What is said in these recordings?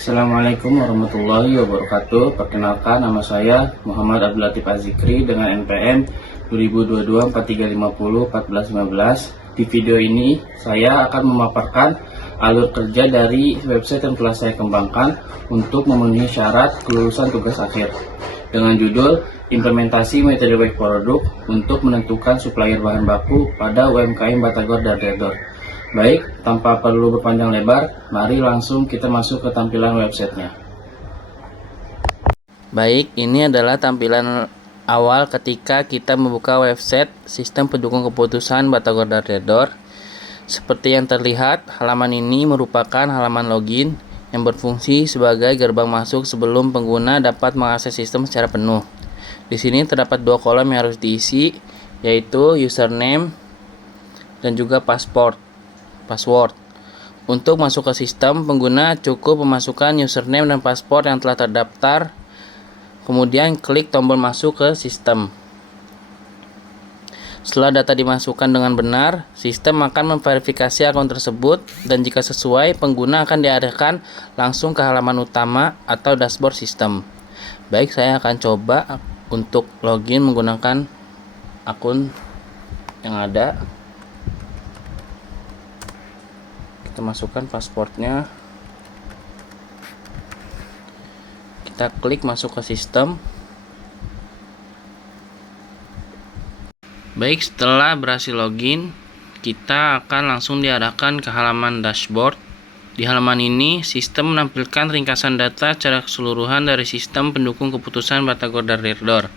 Assalamualaikum warahmatullahi wabarakatuh. Perkenalkan, nama saya Muhammad Abdul Latif Azikri dengan NPM 2022-4350-1415. Di video ini saya akan memaparkan alur kerja dari website yang telah saya kembangkan untuk memenuhi syarat kelulusan tugas akhir dengan judul Implementasi Metode Wake Product untuk menentukan supplier bahan baku pada UMKM Batagor dan Redor. Baik, tanpa perlu berpanjang lebar, mari langsung kita masuk ke tampilan websitenya. Baik, ini adalah tampilan awal ketika kita membuka website Sistem Pendukung Keputusan Batagor dan Redor. Seperti yang terlihat, halaman ini merupakan halaman login yang berfungsi sebagai gerbang masuk sebelum pengguna dapat mengakses sistem secara penuh. Di sini terdapat dua kolom yang harus diisi, yaitu username dan juga password. Untuk masuk ke sistem, pengguna cukup memasukkan username dan password yang telah terdaftar, kemudian klik tombol masuk ke sistem. Setelah data dimasukkan dengan benar, sistem akan memverifikasi akun tersebut dan jika sesuai, pengguna akan diarahkan langsung ke halaman utama atau dashboard sistem. Baik, saya akan coba untuk login menggunakan akun yang ada. Kita masukkan passwordnya, kita klik masuk ke sistem. Baik, setelah berhasil login, kita akan langsung diarahkan ke halaman dashboard. Di halaman ini, sistem menampilkan ringkasan data secara keseluruhan dari sistem pendukung keputusan Batagor dan Redor.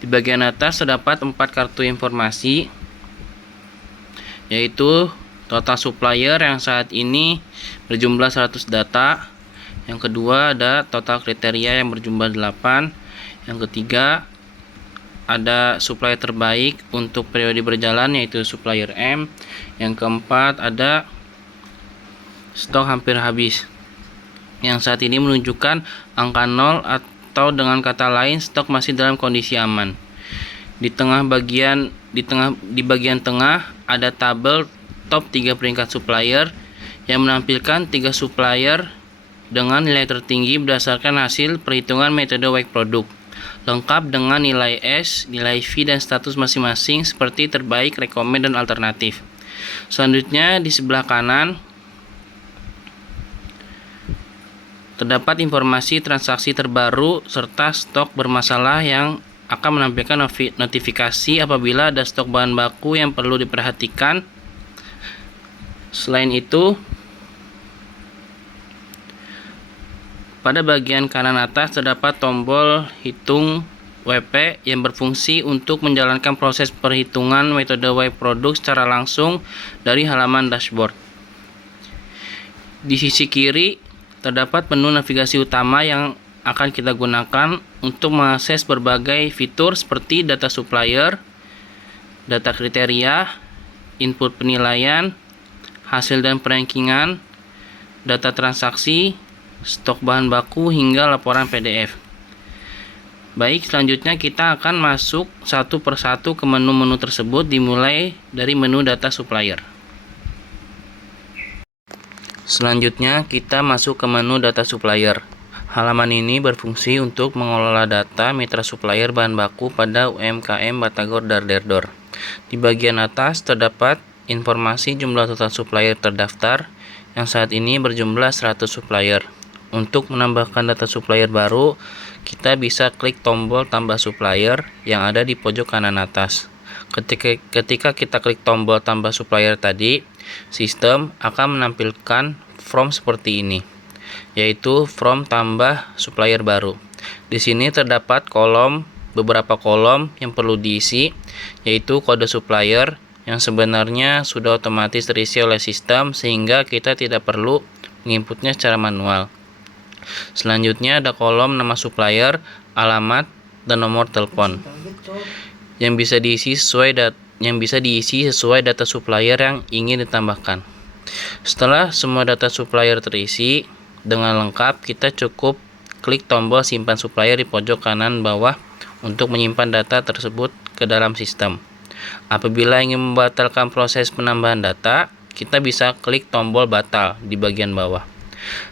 Di bagian atas terdapat 4 kartu informasi, yaitu total supplier yang saat ini berjumlah 100 data. Yang kedua ada total kriteria yang berjumlah 8. Yang ketiga ada supplier terbaik untuk periode berjalan yaitu supplier M. Yang keempat ada stok hampir habis yang saat ini menunjukkan angka 0 atau dengan kata lain stok masih dalam kondisi aman. Di bagian tengah ada tabel top 3 peringkat supplier yang menampilkan 3 supplier dengan nilai tertinggi berdasarkan hasil perhitungan metode Wake Product, lengkap dengan nilai S, nilai V, dan status masing-masing seperti terbaik, recommend, dan alternatif. Selanjutnya di sebelah kanan terdapat informasi transaksi terbaru serta stok bermasalah yang akan menampilkan notifikasi apabila ada stok bahan baku yang perlu diperhatikan. Selain itu, pada bagian kanan atas terdapat tombol hitung WP yang berfungsi untuk menjalankan proses perhitungan metode Wake Product secara langsung dari halaman dashboard. Di sisi kiri terdapat menu navigasi utama yang akan kita gunakan untuk mengakses berbagai fitur seperti data supplier, data kriteria, input penilaian, hasil dan perankingan, data transaksi, stok bahan baku, hingga laporan PDF. Baik, selanjutnya kita akan masuk satu persatu ke menu-menu tersebut, dimulai dari menu data supplier. Selanjutnya kita masuk ke menu data supplier. Halaman ini berfungsi untuk mengelola data mitra supplier bahan baku pada UMKM Batagor dan Redor. Di bagian atas terdapat informasi jumlah total supplier terdaftar yang saat ini berjumlah 100 supplier. Untuk menambahkan data supplier baru, kita bisa klik tombol tambah supplier yang ada di pojok kanan atas. Ketika kita klik tombol tambah supplier tadi, sistem akan menampilkan form seperti ini, yaitu form tambah supplier baru. Di sini terdapat beberapa kolom yang perlu diisi, yaitu kode supplier yang sebenarnya sudah otomatis terisi oleh sistem sehingga kita tidak perlu menginputnya secara manual. Selanjutnya ada kolom nama supplier, alamat, dan nomor telepon yang bisa diisi sesuai data supplier yang ingin ditambahkan. Setelah semua data supplier terisi dengan lengkap, kita cukup klik tombol simpan supplier di pojok kanan bawah untuk menyimpan data tersebut ke dalam sistem. Apabila ingin membatalkan proses penambahan data, kita bisa klik tombol batal di bagian bawah.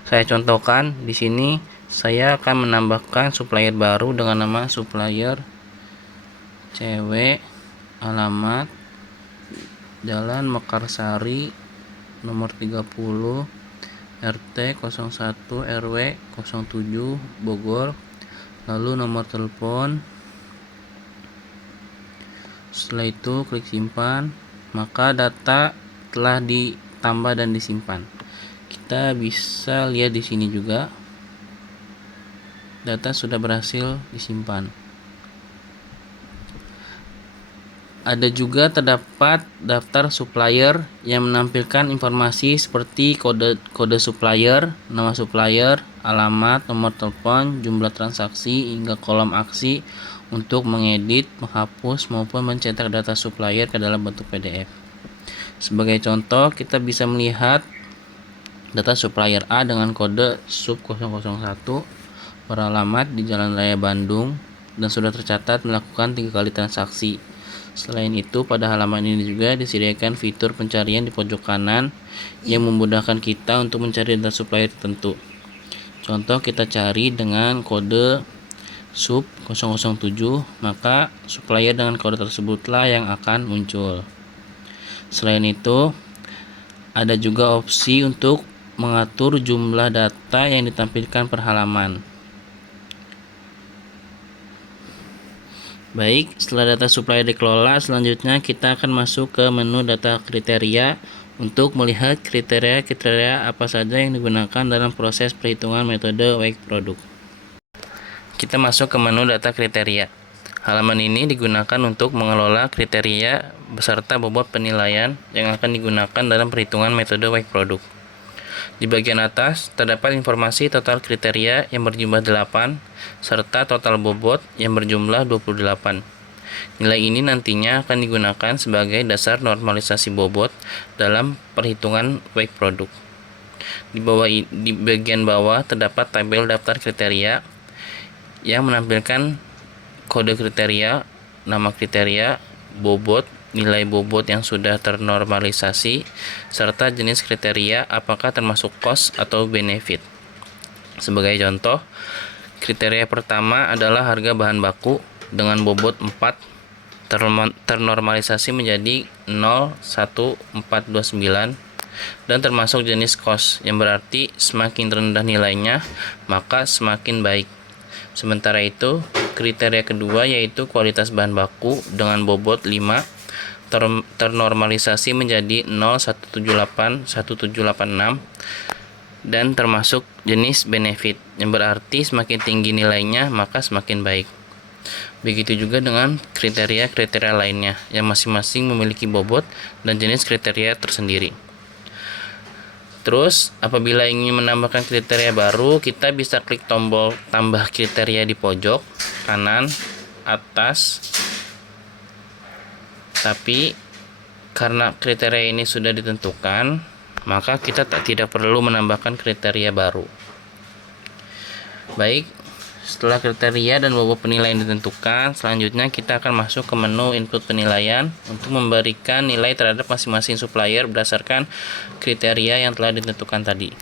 Saya contohkan di sini, saya akan menambahkan supplier baru dengan nama supplier cewek, alamat Jalan Mekarsari nomor 30, RT 01 RW 07 Bogor, lalu nomor telepon. Setelah itu klik simpan, maka data telah ditambah dan disimpan. Kita bisa lihat di sini juga data sudah berhasil disimpan. Ada juga terdapat daftar supplier yang menampilkan informasi seperti kode supplier, nama supplier, alamat, nomor telepon, jumlah transaksi, hingga kolom aksi untuk mengedit, menghapus, maupun mencetak data supplier ke dalam bentuk PDF. Sebagai contoh, kita bisa melihat data supplier A dengan kode sub 001 beralamat di Jalan Raya Bandung dan sudah tercatat melakukan 3 kali transaksi. Selain itu, pada halaman ini juga disediakan fitur pencarian di pojok kanan yang memudahkan kita untuk mencari data supplier tertentu. Contoh, kita cari dengan kode sub 007, maka supplier dengan kode tersebutlah yang akan muncul. Selain itu, ada juga opsi untuk mengatur jumlah data yang ditampilkan per halaman. Baik, setelah data supplier dikelola, selanjutnya kita akan masuk ke menu data kriteria untuk melihat kriteria-kriteria apa saja yang digunakan dalam proses perhitungan metode wake product. Kita masuk ke menu data kriteria. Halaman ini digunakan untuk mengelola kriteria beserta bobot penilaian yang akan digunakan dalam perhitungan metode wake product. Di bagian atas terdapat informasi total kriteria yang berjumlah 8 serta total bobot yang berjumlah 28. Nilai ini nantinya akan digunakan sebagai dasar normalisasi bobot dalam perhitungan wake product. Di bagian bawah terdapat tabel daftar kriteria yang menampilkan kode kriteria, nama kriteria, bobot, nilai bobot yang sudah ternormalisasi, serta jenis kriteria apakah termasuk cost atau benefit. Sebagai contoh, kriteria pertama adalah harga bahan baku dengan bobot 4 ternormalisasi menjadi 01429 dan termasuk jenis cost, yang berarti semakin rendah nilainya maka semakin baik. Sementara itu, kriteria kedua yaitu kualitas bahan baku dengan bobot 5 ternormalisasi menjadi 0178176 dan termasuk jenis benefit, yang berarti semakin tinggi nilainya maka semakin baik. Begitu juga dengan kriteria-kriteria lainnya yang masing-masing memiliki bobot dan jenis kriteria tersendiri. Terus, apabila ingin menambahkan kriteria baru, kita bisa klik tombol tambah kriteria di pojok kanan atas. Tapi karena kriteria ini sudah ditentukan, maka kita tidak perlu menambahkan kriteria baru. Baik, setelah kriteria dan bobot penilaian ditentukan, selanjutnya kita akan masuk ke menu input penilaian untuk memberikan nilai terhadap masing-masing supplier berdasarkan kriteria yang telah ditentukan tadi.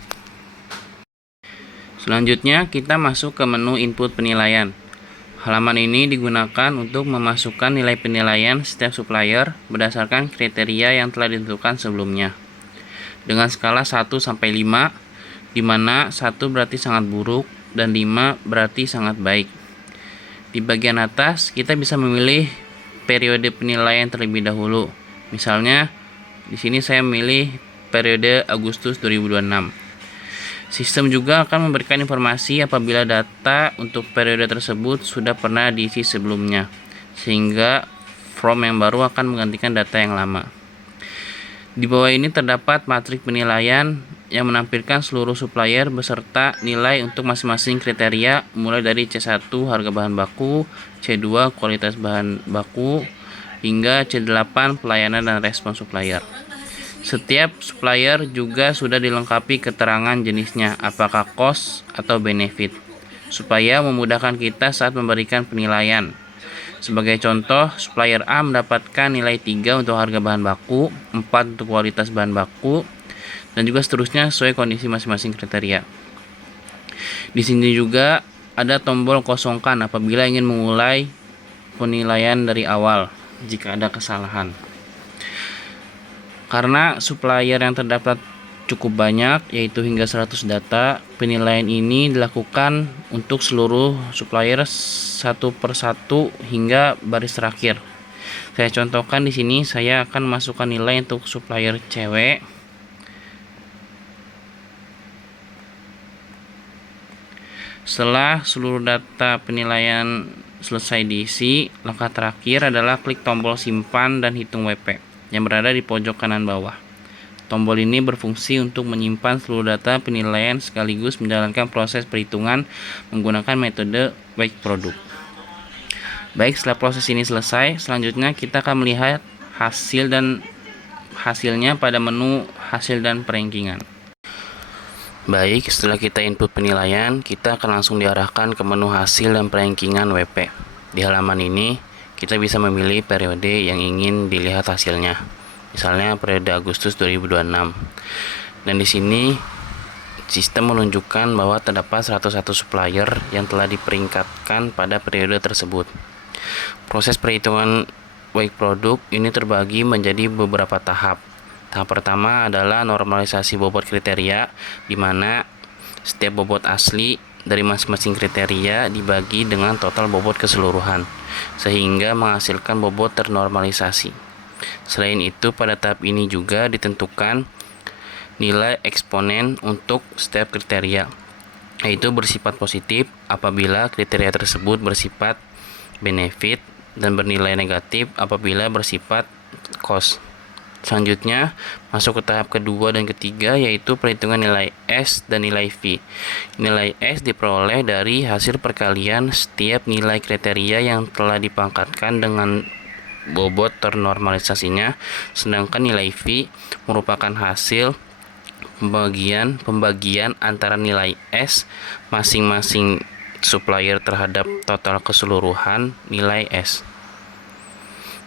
Selanjutnya kita masuk ke menu input penilaian. Halaman ini digunakan untuk memasukkan nilai penilaian setiap supplier berdasarkan kriteria yang telah ditentukan sebelumnya. Dengan skala 1 sampai 5, di mana 1 berarti sangat buruk dan 5 berarti sangat baik. Di bagian atas kita bisa memilih periode penilaian terlebih dahulu. Misalnya di sini saya memilih periode Agustus 2026. Sistem juga akan memberikan informasi apabila data untuk periode tersebut sudah pernah diisi sebelumnya, sehingga form yang baru akan menggantikan data yang lama. Di bawah ini terdapat matriks penilaian yang menampilkan seluruh supplier beserta nilai untuk masing-masing kriteria, mulai dari C1 harga bahan baku, C2 kualitas bahan baku, hingga C8 pelayanan dan respon supplier. Setiap supplier juga sudah dilengkapi keterangan jenisnya, apakah cost atau benefit, supaya memudahkan kita saat memberikan penilaian. Sebagai contoh, supplier A mendapatkan nilai 3 untuk harga bahan baku, 4 untuk kualitas bahan baku, dan juga seterusnya sesuai kondisi masing-masing kriteria. Di sini juga ada tombol kosongkan apabila ingin memulai penilaian dari awal jika ada kesalahan. Karena supplier yang terdapat cukup banyak, yaitu hingga 100 data, penilaian ini dilakukan untuk seluruh supplier satu persatu hingga baris terakhir. Saya contohkan di sini, saya akan masukkan nilai untuk supplier cewek. Setelah seluruh data penilaian selesai diisi, langkah terakhir adalah klik tombol simpan dan hitung WP yang berada di pojok kanan bawah. Tombol ini berfungsi untuk menyimpan seluruh data penilaian sekaligus menjalankan proses perhitungan menggunakan metode wake product. Baik, setelah proses ini selesai, selanjutnya kita akan melihat hasilnya pada menu hasil dan perankingan. Baik, setelah kita input penilaian, kita akan langsung diarahkan ke menu hasil dan perankingan WP. Di halaman ini, kita bisa memilih periode yang ingin dilihat hasilnya. Misalnya periode Agustus 2026. Dan di sini sistem menunjukkan bahwa terdapat 101 supplier yang telah diperingkatkan pada periode tersebut. Proses perhitungan wake product ini terbagi menjadi beberapa tahap. Tahap pertama adalah normalisasi bobot kriteria, di mana setiap bobot asli dari masing-masing kriteria dibagi dengan total bobot keseluruhan, sehingga menghasilkan bobot ternormalisasi. Selain itu, pada tahap ini juga ditentukan nilai eksponen untuk setiap kriteria, yaitu bersifat positif apabila kriteria tersebut bersifat benefit dan bernilai negatif apabila bersifat cost. Selanjutnya, masuk ke tahap kedua dan ketiga, yaitu perhitungan nilai S dan nilai V. Nilai S diperoleh dari hasil perkalian setiap nilai kriteria yang telah dipangkatkan dengan bobot ternormalisasinya, sedangkan nilai V merupakan hasil pembagian antara nilai S masing-masing supplier terhadap total keseluruhan nilai S.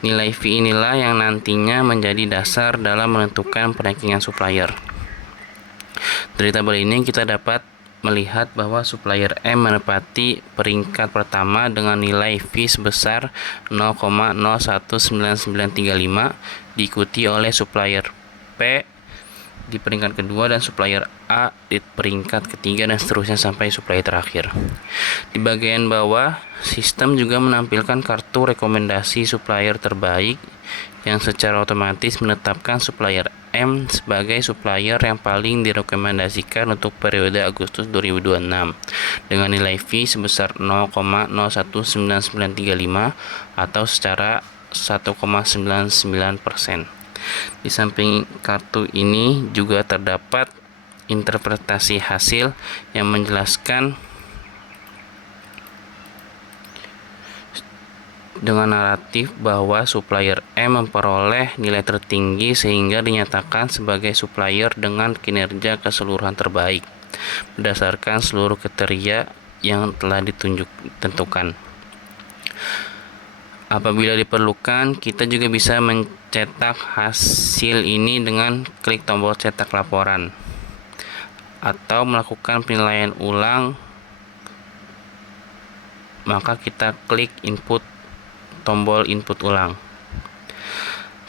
Nilai V inilah yang nantinya menjadi dasar dalam menentukan perankingan supplier. Dari tabel ini kita dapat melihat bahwa supplier M menempati peringkat pertama dengan nilai V sebesar 0,019935, diikuti oleh supplier P di peringkat kedua dan supplier A di peringkat ketiga, dan seterusnya sampai supplier terakhir. Di bagian bawah, sistem juga menampilkan kartu rekomendasi supplier terbaik yang secara otomatis menetapkan supplier M sebagai supplier yang paling direkomendasikan untuk periode Agustus 2026 dengan nilai V sebesar 0,019935 atau secara 1,99%. Di samping kartu ini juga terdapat interpretasi hasil yang menjelaskan dengan naratif bahwa supplier M memperoleh nilai tertinggi sehingga dinyatakan sebagai supplier dengan kinerja keseluruhan terbaik berdasarkan seluruh kriteria yang telah ditentukan. Apabila diperlukan, kita juga bisa mencetak hasil ini dengan klik tombol cetak laporan atau melakukan penilaian ulang, maka kita klik tombol input ulang.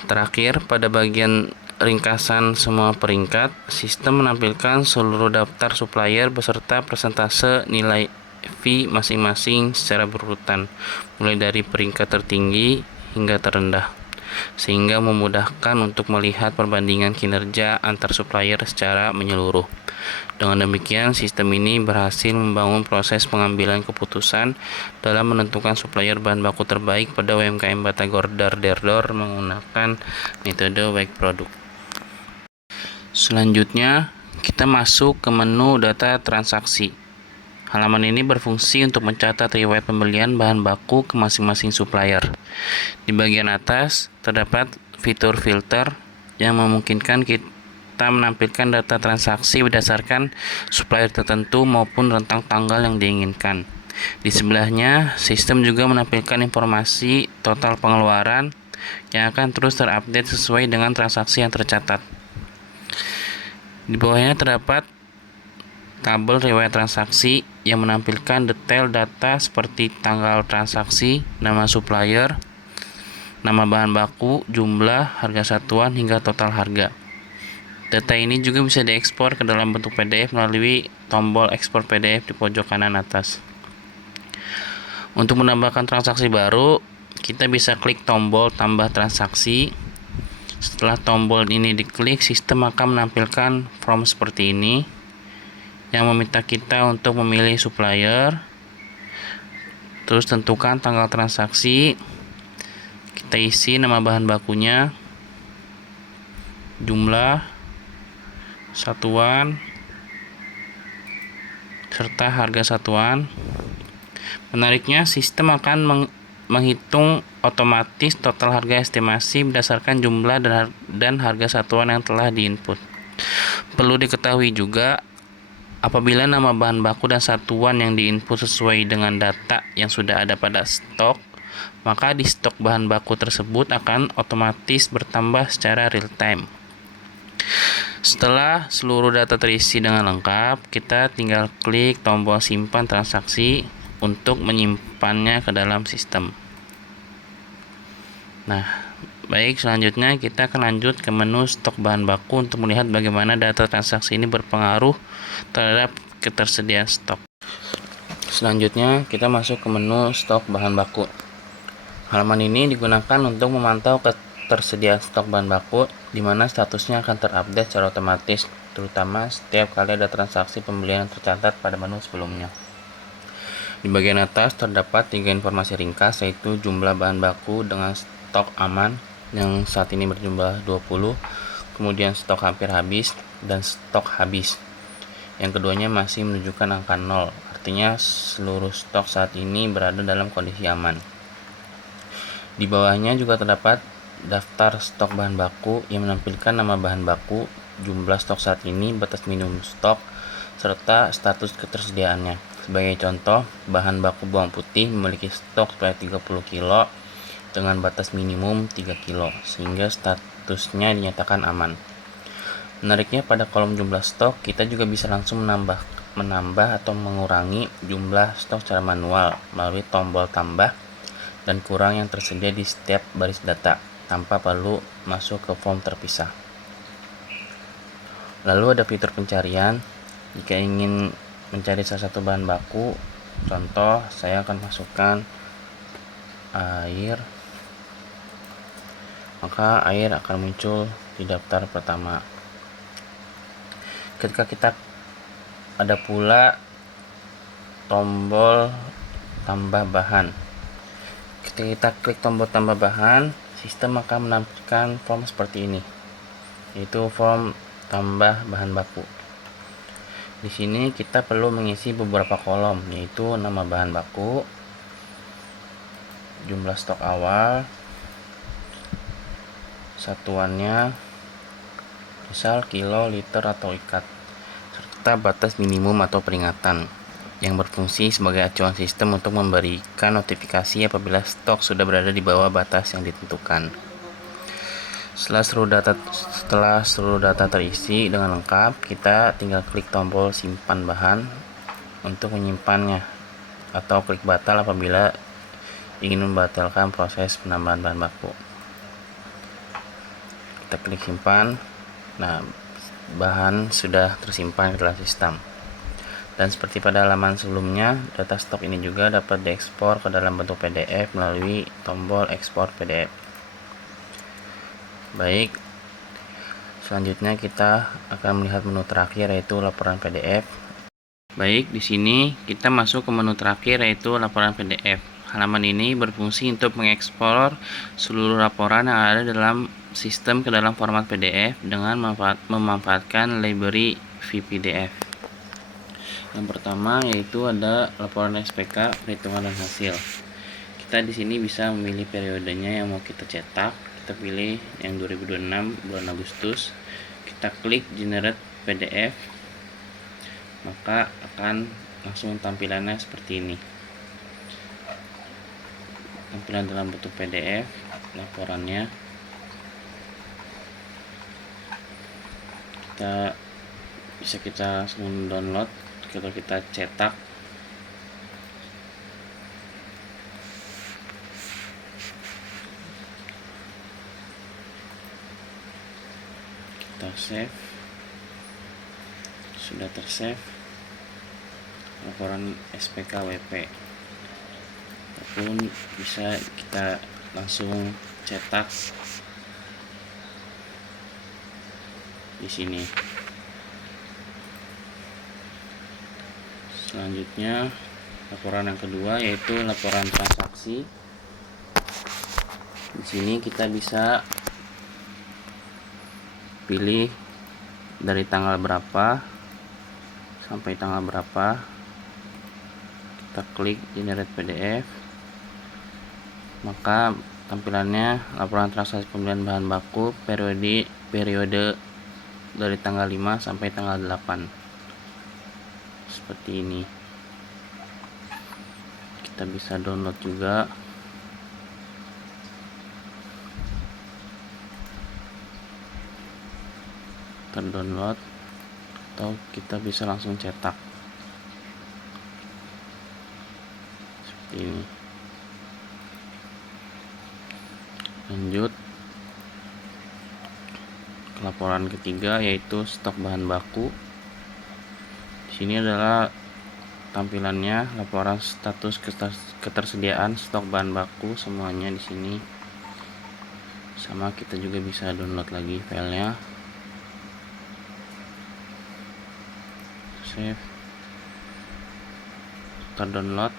Terakhir, pada bagian ringkasan semua peringkat, sistem menampilkan seluruh daftar supplier beserta persentase nilai V masing-masing secara berurutan, mulai dari peringkat tertinggi hingga terendah, sehingga memudahkan untuk melihat perbandingan kinerja antar supplier secara menyeluruh. Dengan demikian, sistem ini berhasil membangun proses pengambilan keputusan dalam menentukan supplier bahan baku terbaik pada UMKM Batagor Darderdor menggunakan metode wake product. Selanjutnya, kita masuk ke menu data transaksi. Halaman ini berfungsi untuk mencatat riwayat pembelian bahan baku ke masing-masing supplier. Di bagian atas terdapat fitur filter yang memungkinkan kita menampilkan data transaksi berdasarkan supplier tertentu maupun rentang tanggal yang diinginkan. Di sebelahnya, sistem juga menampilkan informasi total pengeluaran yang akan terus terupdate sesuai dengan transaksi yang tercatat. Di bawahnya terdapat tabel riwayat transaksi yang menampilkan detail data seperti tanggal transaksi, nama supplier, nama bahan baku, jumlah, harga satuan, hingga total harga. Data ini juga bisa diekspor ke dalam bentuk PDF melalui tombol ekspor PDF di pojok kanan atas. Untuk menambahkan transaksi baru, kita bisa klik tombol tambah transaksi. Setelah tombol ini diklik, sistem akan menampilkan form seperti ini yang meminta kita untuk memilih supplier, terus tentukan tanggal transaksi, kita isi nama bahan bakunya, jumlah, satuan, serta harga satuan. Menariknya, sistem akan menghitung otomatis total harga estimasi berdasarkan jumlah dan harga satuan yang telah diinput. Perlu diketahui juga, apabila nama bahan baku dan satuan yang diinput sesuai dengan data yang sudah ada pada stok, maka di stok bahan baku tersebut akan otomatis bertambah secara real time. Setelah seluruh data terisi dengan lengkap, kita tinggal klik tombol simpan transaksi untuk menyimpannya ke dalam sistem. Nah, baik, selanjutnya kita akan lanjut ke menu stok bahan baku untuk melihat bagaimana data transaksi ini berpengaruh terhadap ketersediaan stok. Selanjutnya kita masuk ke menu stok bahan baku. Halaman ini digunakan untuk memantau ketersediaan stok bahan baku, di mana statusnya akan terupdate secara otomatis, terutama setiap kali ada transaksi pembelian yang tercatat pada menu sebelumnya. Di bagian atas terdapat 3 informasi ringkas, yaitu jumlah bahan baku dengan stok aman yang saat ini berjumlah 20, kemudian stok hampir habis, dan stok habis. Yang keduanya masih menunjukkan angka 0, artinya seluruh stok saat ini berada dalam kondisi aman. Di bawahnya juga terdapat daftar stok bahan baku yang menampilkan nama bahan baku, jumlah stok saat ini, batas minimum stok, serta status ketersediaannya. Sebagai contoh, bahan baku bawang putih memiliki stok sebanyak 30 kg dengan batas minimum 3 kg, sehingga statusnya dinyatakan aman. Menariknya, pada kolom jumlah stok, kita juga bisa langsung menambah atau mengurangi jumlah stok secara manual melalui tombol tambah dan kurang yang tersedia di setiap baris data, tanpa perlu masuk ke form terpisah. Lalu ada fitur pencarian. Jika ingin mencari salah satu bahan baku, contoh saya akan masukkan air, maka air akan muncul di daftar pertama. Ketika kita ada pula tombol tambah bahan. Ketika kita klik tombol tambah bahan, sistem akan menampilkan form seperti ini, yaitu form tambah bahan baku. Di sini kita perlu mengisi beberapa kolom, yaitu nama bahan baku, jumlah stok awal, satuannya, misal kilo, liter, atau ikat, serta batas minimum atau peringatan yang berfungsi sebagai acuan sistem untuk memberikan notifikasi apabila stok sudah berada di bawah batas yang ditentukan. Setelah seluruh data terisi dengan lengkap, kita tinggal klik tombol simpan bahan untuk menyimpannya, atau klik batal apabila ingin membatalkan proses penambahan bahan baku. Kita klik simpan. Nah, bahan sudah tersimpan di dalam sistem. Dan seperti pada halaman sebelumnya, data stok ini juga dapat diekspor ke dalam bentuk PDF melalui tombol ekspor PDF. Baik, selanjutnya kita akan melihat menu terakhir, yaitu laporan PDF. Baik, di sini kita masuk ke menu terakhir, yaitu laporan PDF. Halaman ini berfungsi untuk mengekspor seluruh laporan yang ada dalam sistem ke dalam format PDF dengan memanfaatkan library VPDF. Yang pertama yaitu ada laporan SPK perhitungan dan hasil. Kita di sini bisa memilih periodenya yang mau kita cetak. Kita pilih yang 2026 bulan Agustus. Kita klik generate PDF, maka akan langsung tampilannya seperti ini. tampilan dalam bentuk PDF laporannya. Kita langsung download kalau kita cetak. Kita save. Sudah tersave laporan SPK WP, ataupun bisa kita langsung cetak di sini. Selanjutnya laporan yang kedua yaitu laporan transaksi. Di sini kita bisa pilih dari tanggal berapa sampai tanggal berapa. Kita klik generate PDF, maka tampilannya laporan transaksi pembelian bahan baku periode dari tanggal 5 sampai tanggal 8 seperti ini. Kita bisa download juga. Terdownload, atau kita bisa langsung cetak seperti ini. Lanjut ke laporan ketiga yaitu stok bahan baku. Di sini adalah tampilannya laporan status ketersediaan stok bahan baku semuanya di sini. Sama, kita juga bisa download lagi filenya. Save, terdownload,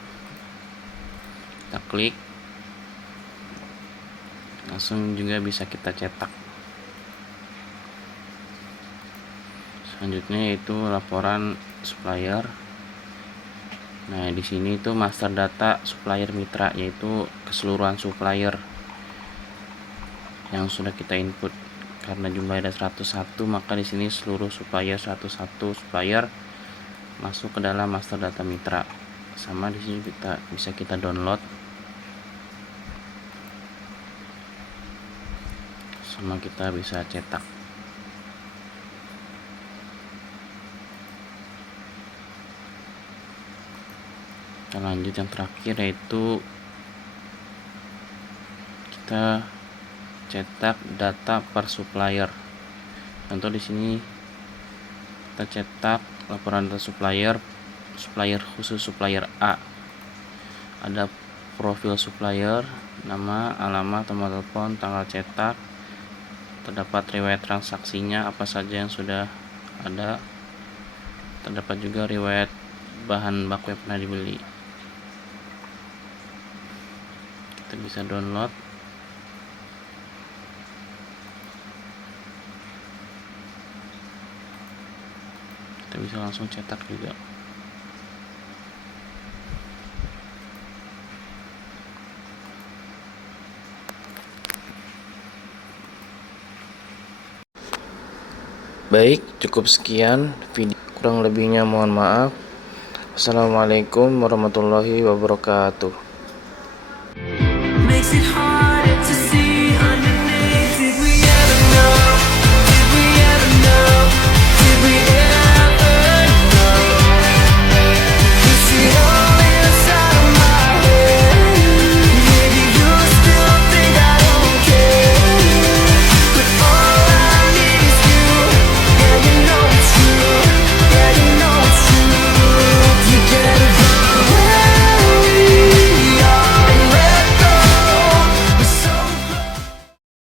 kita klik, langsung juga bisa kita cetak. Selanjutnya yaitu laporan supplier. Nah, di sini itu master data supplier mitra, yaitu keseluruhan supplier yang sudah kita input. Karena jumlahnya ada 101, maka di sini seluruh supplier 101 supplier masuk ke dalam master data mitra. Sama, di sini bisa kita download. Sama, kita bisa cetak. Kita lanjut yang terakhir yaitu kita cetak data per supplier. Contoh di sini kita cetak laporan data supplier khusus supplier A. Ada profil supplier, nama, alamat, nomor telepon, tanggal cetak, terdapat riwayat transaksinya apa saja yang sudah ada, terdapat juga riwayat bahan baku yang pernah dibeli. Kita bisa download. Kita bisa langsung cetak juga. Baik, cukup sekian video. Kurang lebihnya mohon maaf. Assalamualaikum warahmatullahi wabarakatuh.